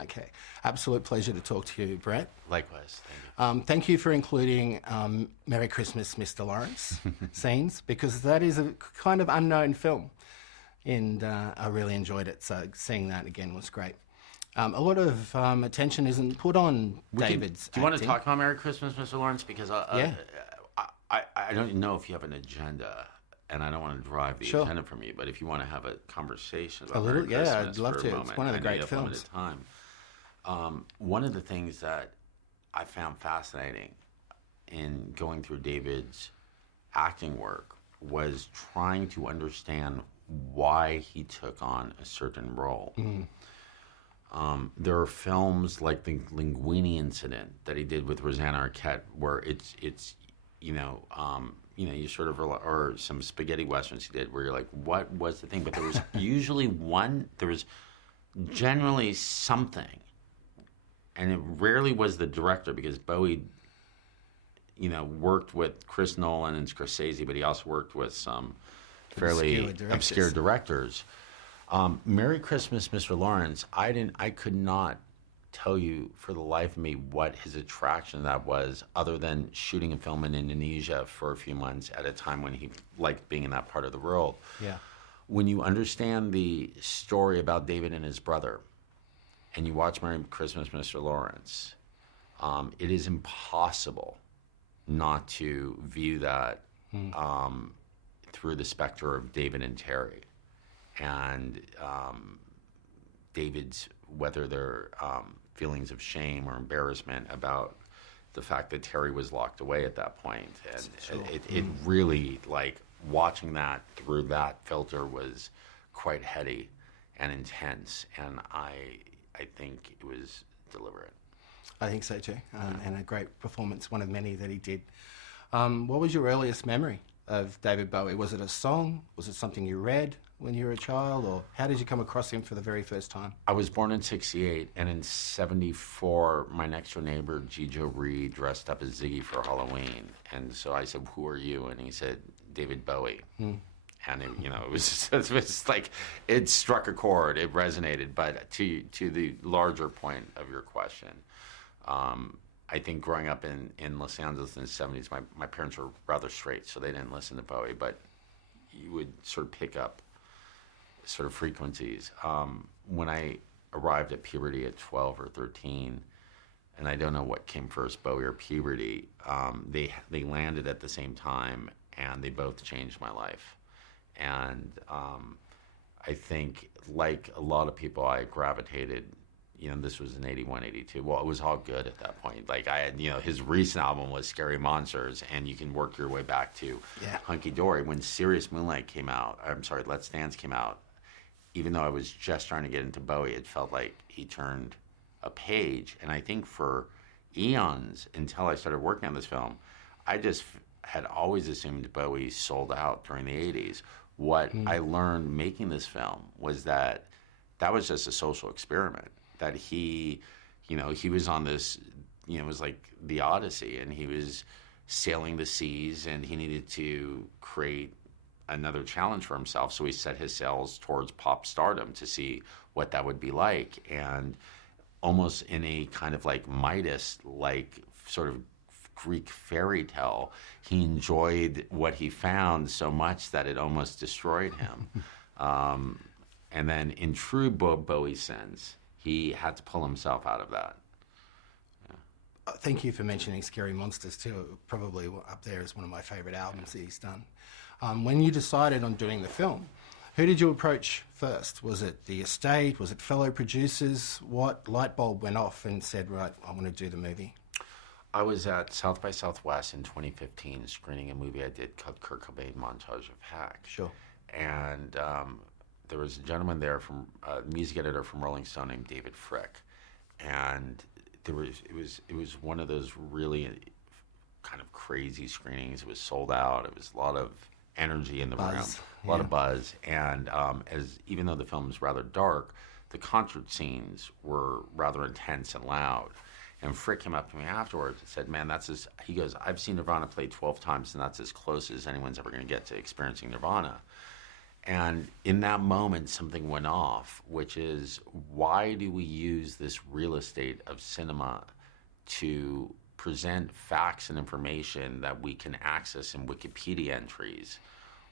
Okay. Absolute pleasure to talk to you, Brett. Likewise. Thank you. Thank you for including Merry Christmas, Mr. Lawrence scenes, because that is a kind of unknown film. And I really enjoyed it. So seeing that again was great. A lot of attention isn't put on David's Do you want to acting. talk about Merry Christmas, Mr. Lawrence? Because Yeah. I don't know if you have an agenda, and I don't want to drive the Sure. agenda from you, but if you want to have a conversation about A little- Merry yeah, Christmas I'd love for a to. It's moment, one of the I know great you have films. limited time. One of the things that I found fascinating in going through David's acting work was trying to understand why he took on a certain role. There are films like the Linguini incident that he did with Rosanna Arquette, where it's you sort of or some spaghetti westerns he did, where you're like, what was the thing? But there was usually there was generally something, and it rarely was the director, because Bowie, worked with Chris Nolan and Scorsese, but he also worked with some fairly obscure directors. Merry Christmas, Mr. Lawrence. I could not tell you for the life of me what his attraction to that was, other than shooting a film in Indonesia for a few months at a time when he liked being in that part of the world. Yeah. When you understand the story about David and his brother, and you watch Merry Christmas, Mr. Lawrence, it is impossible not to view that through the specter of David and Terry. And David's, whether they're feelings of shame or embarrassment about the fact that Terry was locked away at that point. And Sure. it really, like, watching that through that filter was quite heady and intense. And I think it was deliberate. I think so too. And a great performance, one of many that he did. What was your earliest memory of David Bowie? Was it a song? Was it something you read when you were a child? Or how did you come across him for the very first time? I was born in 1968, and in 1974, my next-door neighbor, Gijo Reed, dressed up as Ziggy for Halloween. And so I said, "Who are you?" And he said, "David Bowie." And it was like, it struck a chord, it resonated. But to the larger point of your question, I think growing up in Los Angeles in the 70s, my parents were rather straight, so they didn't listen to Bowie, but you would sort of pick up sort of frequencies. When I arrived at puberty at 12 or 13, and I don't know what came first, Bowie or puberty, they landed at the same time, and they both changed my life. And I think, like a lot of people, I gravitated, this was in 81, 82. Well, it was all good at that point. Like, I had, his recent album was Scary Monsters, and you can work your way back to Hunky Dory. When Serious Moonlight came out, Let's Dance came out, even though I was just trying to get into Bowie, it felt like he turned a page. And I think for eons, until I started working on this film, I just had always assumed Bowie sold out during the 80s. What I learned making this film was that was just a social experiment, that he was on this, it was like the Odyssey, and he was sailing the seas, and he needed to create another challenge for himself. So he set his sails towards pop stardom to see what that would be like. And almost in a kind of like Midas, like sort of Greek fairy tale, he enjoyed what he found so much that it almost destroyed him. And then in true Bowie sense, he had to pull himself out of that. Thank you for mentioning Scary Monsters too. Probably up there as one of my favourite albums that he's done. When you decided on doing the film, who did you approach first? Was it the estate? Was it fellow producers? What light bulb went off and said, right, I want to do the movie? I was at South by Southwest in 2015 screening a movie I did called Kurt Cobain Montage of Hack. Sure. And there was a gentleman there, a music editor from Rolling Stone named David Frick. And it was one of those really kind of crazy screenings. It was sold out. It was a lot of energy in the room, a lot of buzz. And even though the film is rather dark, the concert scenes were rather intense and loud. And Frick came up to me afterwards and said, "Man, he goes, I've seen Nirvana play 12 times, and that's as close as anyone's ever going to get to experiencing Nirvana." And in that moment, something went off, which is, why do we use this real estate of cinema to present facts and information that we can access in Wikipedia entries?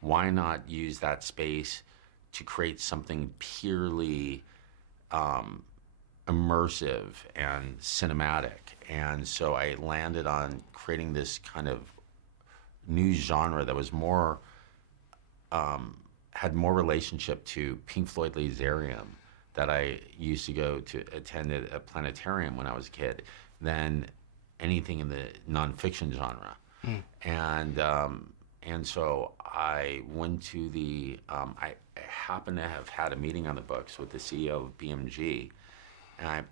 Why not use that space to create something purely immersive and cinematic? And so I landed on creating this kind of new genre that was more, had more relationship to Pink Floyd Laserium, that I used to go to attend at a planetarium when I was a kid, than anything in the nonfiction genre. And so I went to the, I happened to have had a meeting on the books with the CEO of BMG, and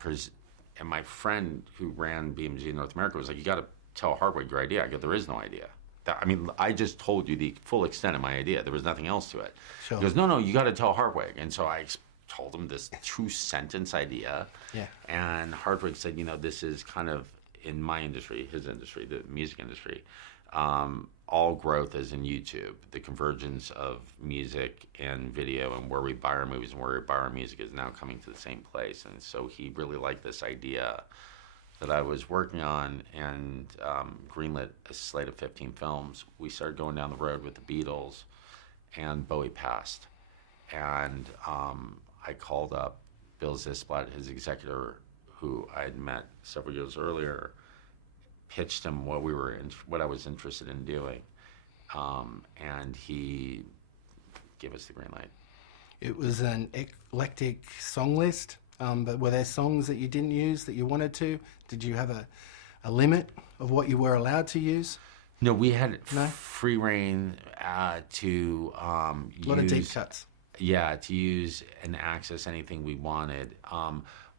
my friend who ran BMG in North America was like, you got to tell Hardwick your idea. I go, there is no idea. I mean, I just told you the full extent of my idea. There was nothing else to it. Sure. He goes, no, you got to tell Hardwick. And so I told him this 2-sentence idea. Yeah. And Hardwick said, this is kind of, in my industry, his industry, the music industry, all growth is in YouTube. The convergence of music and video and where we buy our movies and where we buy our music is now coming to the same place. And so he really liked this idea that I was working on, and greenlit a slate of 15 films. We started going down the road with the Beatles, and Bowie passed. And I called up Bill Zisplatt, his executor, who I had met several years earlier, pitched him what I was interested in doing, and he gave us the green light. It was an eclectic song list, but were there songs that you didn't use that you wanted to? Did you have a limit of what you were allowed to use? No, we had free reign to use... A lot of deep cuts. Yeah, to use and access anything we wanted.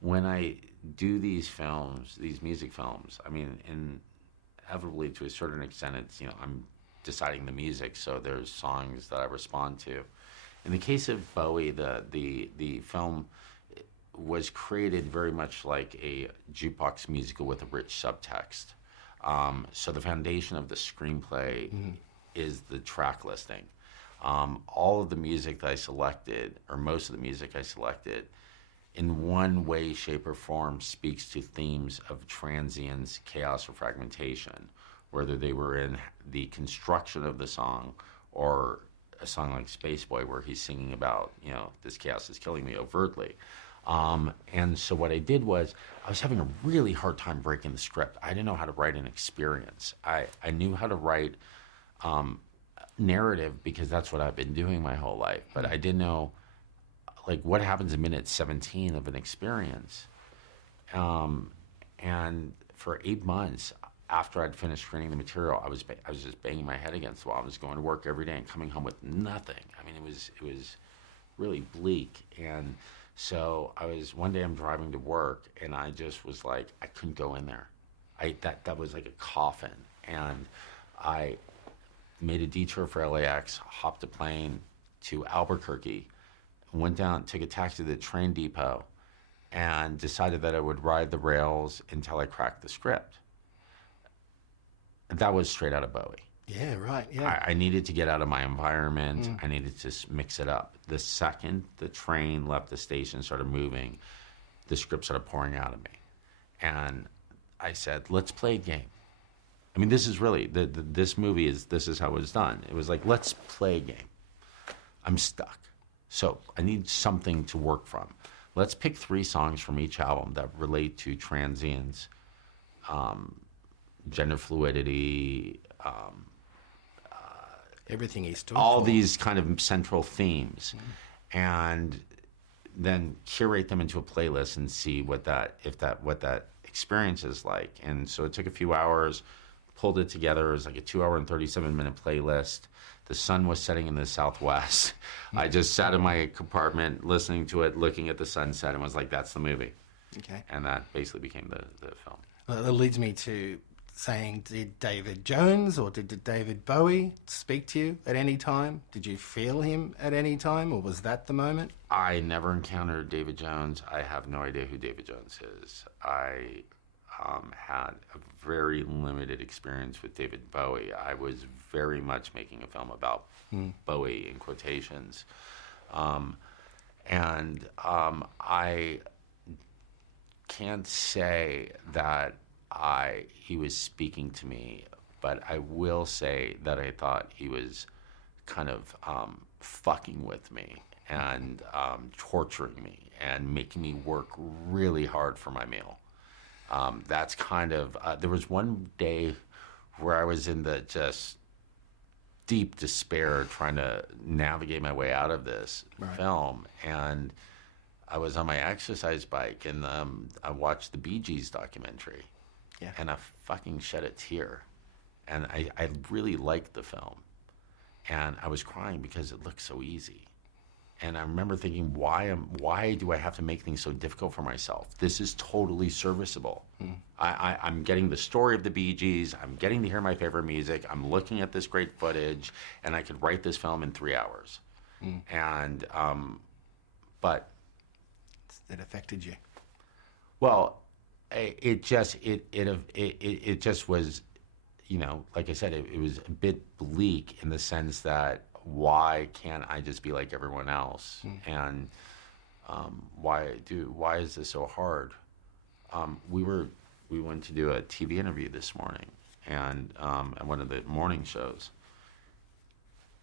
When I do these films, these music films, I mean, inevitably to a certain extent, it's, I'm deciding the music, so there's songs that I respond to. In the case of Bowie, the film was created very much like a jukebox musical with a rich subtext. So the foundation of the screenplay is the track listing. All of the music that I selected, or most of the music I selected, in one way, shape, or form speaks to themes of transience, chaos, or fragmentation, whether they were in the construction of the song or a song like Space Boy, where he's singing about, this chaos is killing me overtly. And so what I did was, I was having a really hard time breaking the script. I didn't know how to write an experience. I knew how to write narrative because that's what I've been doing my whole life, but I didn't know what happens in minute 17 of an experience. And for 8 months after I'd finished screening the material, I was just banging my head against the wall. I was going to work every day and coming home with nothing. I mean, it was really bleak. And so one day I'm driving to work, and I just was like, I couldn't go in there. That was like a coffin. And I made a detour for LAX, hopped a plane to Albuquerque, went down, took a taxi to the train depot, and decided that I would ride the rails until I cracked the script. That was straight out of Bowie. Yeah, right, yeah. I needed to get out of my environment. I needed to mix it up. The second the train left the station, started moving, the script started pouring out of me. And I said, let's play a game. I mean, this is really, this movie this is how it was done. It was like, let's play a game. I'm stuck. So I need something to work from. Let's pick 3 songs from each album that relate to transience, gender fluidity, everything he stood all for. These kind of central themes, and then curate them into a playlist and see what that experience is like. And so it took a few hours, pulled it together. It was like a 2-hour and 37-minute playlist. The sun was setting in the southwest. I just sat in my compartment listening to it, looking at the sunset, and was like, that's the movie. Okay. And that basically became the film. Well, that leads me to saying, did David Jones or did David Bowie speak to you at any time? Did you feel him at any time, or was that the moment? I never encountered David Jones. I have no idea who David Jones is. had a very limited experience with David Bowie. I was very much making a film about Bowie in quotations. I can't say that he was speaking to me, but I will say that I thought he was kind of fucking with me and torturing me and making me work really hard for my meal. That's kind of there was one day where I was in the just deep despair trying to navigate my way out of this film, and I was on my exercise bike and I watched the Bee Gees documentary, and I fucking shed a tear, and I really liked the film, and I was crying because it looked so easy. And I remember thinking, why do I have to make things so difficult for myself? This is totally serviceable. I'm getting the story of the Bee Gees. I'm getting to hear my favorite music. I'm looking at this great footage, and I could write this film in 3 hours. And but it affected you. Well, it just was, like I said, it was a bit bleak in the sense that, why can't I just be like everyone else? And why is this so hard? We went to do a TV interview this morning, and at one of the morning shows.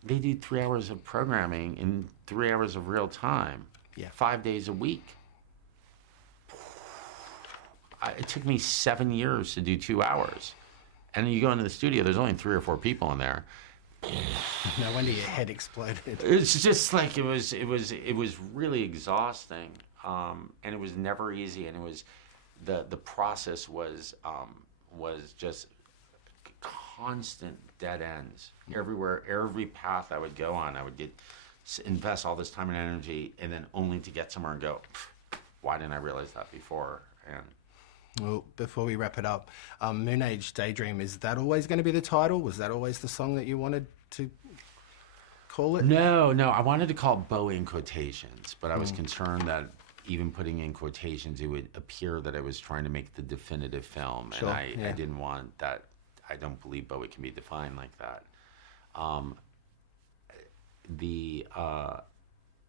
They do 3 hours of programming in 3 hours of real time, 5 days a week. It took me 7 years to do 2 hours, and you go into the studio. There's only 3 or 4 people in there. No wonder your head exploded. It's just like it was really exhausting, and it was never easy. And it was the process was just constant dead ends everywhere. Every path I would go on, I would invest all this time and energy, and then only to get somewhere and go, why didn't I realize that before? And well, before we wrap it up, Moonage, Daydream, is that always going to be the title? Was that always the song that you wanted to call it? No, I wanted to call it Bowie in quotations, but I was concerned that even putting in quotations, it would appear that I was trying to make the definitive film, and I didn't want that. I don't believe Bowie can be defined like that.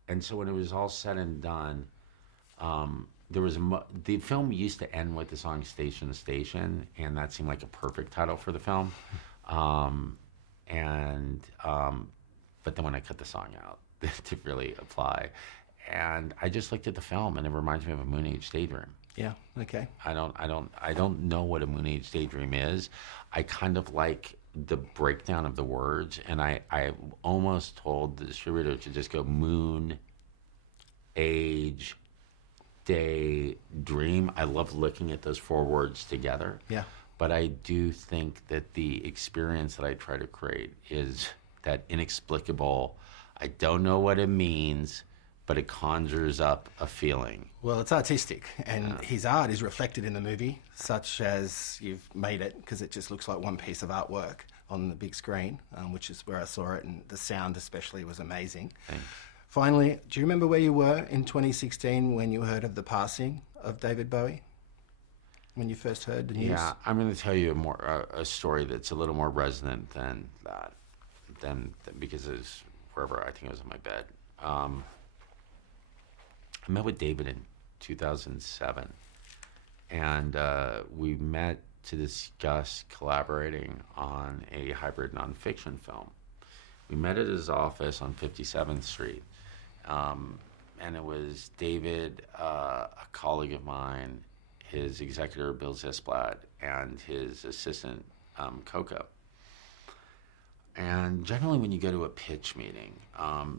And so when it was all said and done, there was the film used to end with the song "Station to Station," and that seemed like a perfect title for the film. But then when I cut the song out to really apply, and I just looked at the film, and it reminds me of a Moonage Daydream. Yeah. Okay. I don't know what a Moonage Daydream is. I kind of like the breakdown of the words, and I almost told the distributor to just go moon, age, day, dream. I love looking at those 4 words together. Yeah. But I do think that the experience that I try to create is that inexplicable, I don't know what it means, but it conjures up a feeling. Well, it's artistic, and his art is reflected in the movie, such as you've made it, because it just looks like one piece of artwork on the big screen, which is where I saw it, and the sound especially was amazing. Thanks. Finally, do you remember where you were in 2016 when you heard of the passing of David Bowie? When you first heard the news? Yeah, I'm going to tell you a story that's a little more resonant than that, because it was wherever, I think it was in my bed. I met with David in 2007, and we met to discuss collaborating on a hybrid nonfiction film. We met at his office on 57th Street, and it was David, a colleague of mine, his executor, Bill Zisblad, and his assistant, Coco. And generally when you go to a pitch meeting,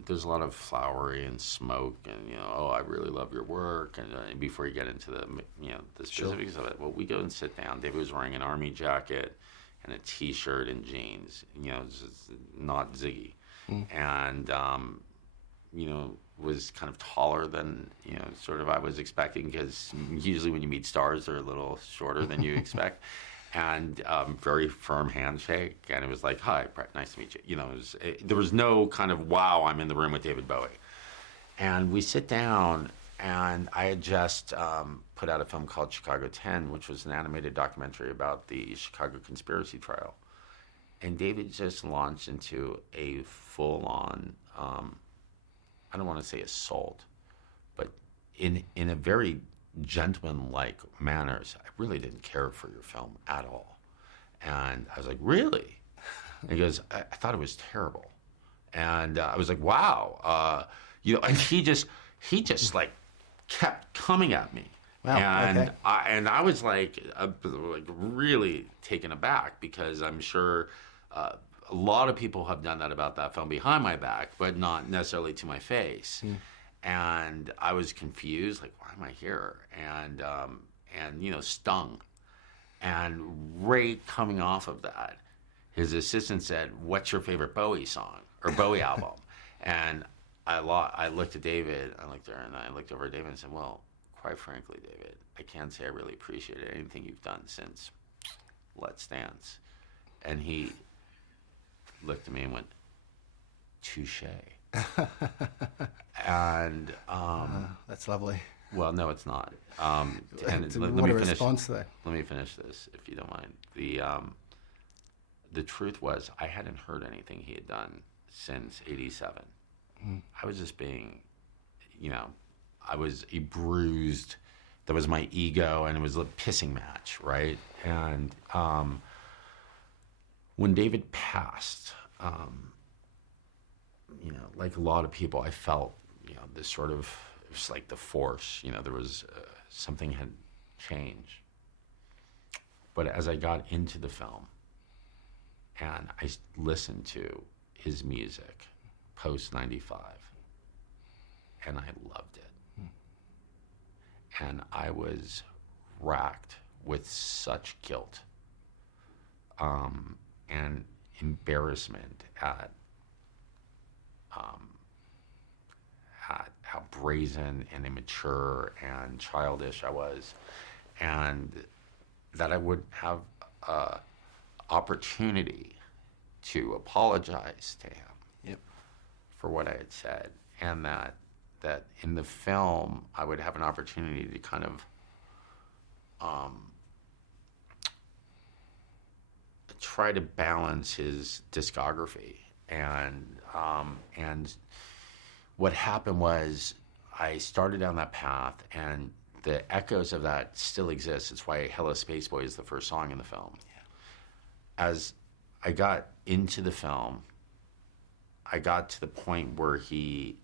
there's a lot of flowery and smoke and, I really love your work. And before you get into the specifics of it, well, we go and sit down. David was wearing an army jacket and a T-shirt and jeans, not Ziggy. And, was kind of taller than, sort of I was expecting, because usually when you meet stars, they're a little shorter than you expect. And very firm handshake, and it was like, "Hi, Brett, nice to meet you." There was no kind of, "Wow, I'm in the room with David Bowie." And we sit down, And I had just put out a film called Chicago 10, which was an animated documentary about the Chicago conspiracy trial. And David just launched into a full-on, I don't want to say assault, but in a very gentleman-like manners. I really didn't care for your film at all. And I was like, really? And he goes, I thought it was terrible. And I was like, wow. And he just like kept coming at me. Wow, and okay. I was like really taken aback, because I'm sure a lot of people have done that about that film behind my back, but not necessarily to my face. And I was confused, like, why am I here? And stung. And right coming off of that, his assistant said, "What's your favorite Bowie song or Bowie album?" And I looked at David, I looked over at David and said, "Well, quite frankly, David, I can't say I really appreciated anything you've done since Let's Dance." And he looked at me and went, "Touche." And That's lovely. well, no, it's not. And let What me a finish. response there. Let me finish this, if you don't mind. The truth was, I hadn't heard anything he had done since '87. I was just being, I was a bruised. That was my ego, and it was a pissing match, right? And when David passed, like a lot of people, I felt, this sort of, it was like the force, there was something had changed. But as I got into the film and I listened to his music post '95, and I loved it. And I was racked with such guilt and embarrassment at how brazen and immature and childish I was, and that I would have opportunity to apologize to him for what I had said, and that in the film I would have an opportunity to kind of try to balance his discography. And what happened was I started down that path, and the echoes of that still exist. It's why Hello Spaceboy is the first song in the film. As I got into the film, I got to the point where he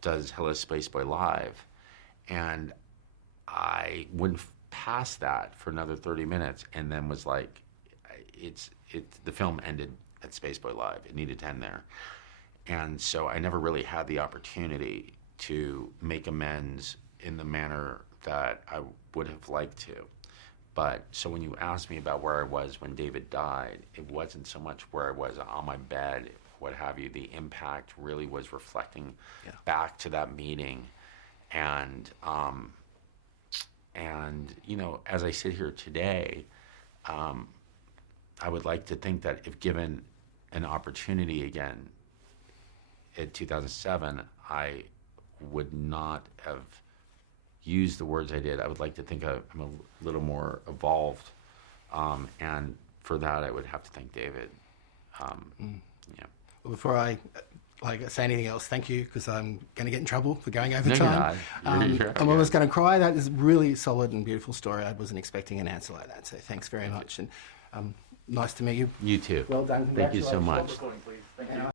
does Hello Spaceboy live, and I went past that for another 30 minutes, and then was like, the film ended at Spaceboy Live. It needed to end there. And so I never really had the opportunity to make amends in the manner that I would have liked to. But so when you asked me about where I was when David died, it wasn't so much where I was on my bed, what have you. The impact really was reflecting back to that meeting. And as I sit here today, I would like to think that if given an opportunity again in 2007, I would not have used the words I did. I would like to think I'm a little more evolved. And for that, I would have to thank David. Well, before I say anything else, thank you, because I'm going to get in trouble for going over No, you're time. not. You're I'm almost going to cry. That is a really solid and beautiful story. I wasn't expecting an answer like that, so thanks very much. And nice to meet you. You too. Well done. Thank you so Congratulations. much. Recording, please. Thank you.